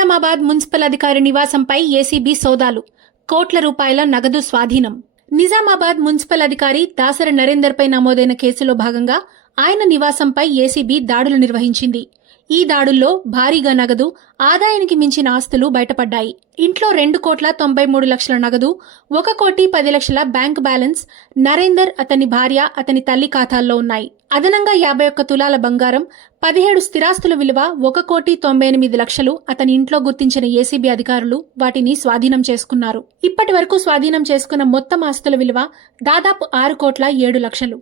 Nizamabad municipal అధికారి నివాసంపై ACB సోదాలు, కోట్ల రూపాయల నగదు స్వాధీనం. నిజామాబాద్ మున్సిపల్ అధికారి దాసరి నరేందర్పై నమోదైన కేసులో భాగంగా ఆయన నివాసంపై ఏసీబీ దాడులు నిర్వహించింది. ఈ దాడుల్లో భారీగా నగదు, ఆదాయానికి మించిన ఆస్తులు బయటపడ్డాయి. ఇంట్లో 2,93,00,000 నగదు, 1,10,00,000 బ్యాంక్ బ్యాలెన్స్ నరేందర్, అతని భార్య, అతని తల్లి ఖాతాల్లో ఉన్నాయి. అదనంగా 51 తులాల బంగారం, 17 స్థిరాస్తుల విలువ 1,98,00,000 అతని ఇంట్లో గుర్తించిన ఏసీబీ అధికారులు వాటిని స్వాధీనం చేసుకున్నారు. ఇప్పటి వరకు స్వాధీనం చేసుకున్న మొత్తం ఆస్తుల విలువ దాదాపు 6,07,00,000.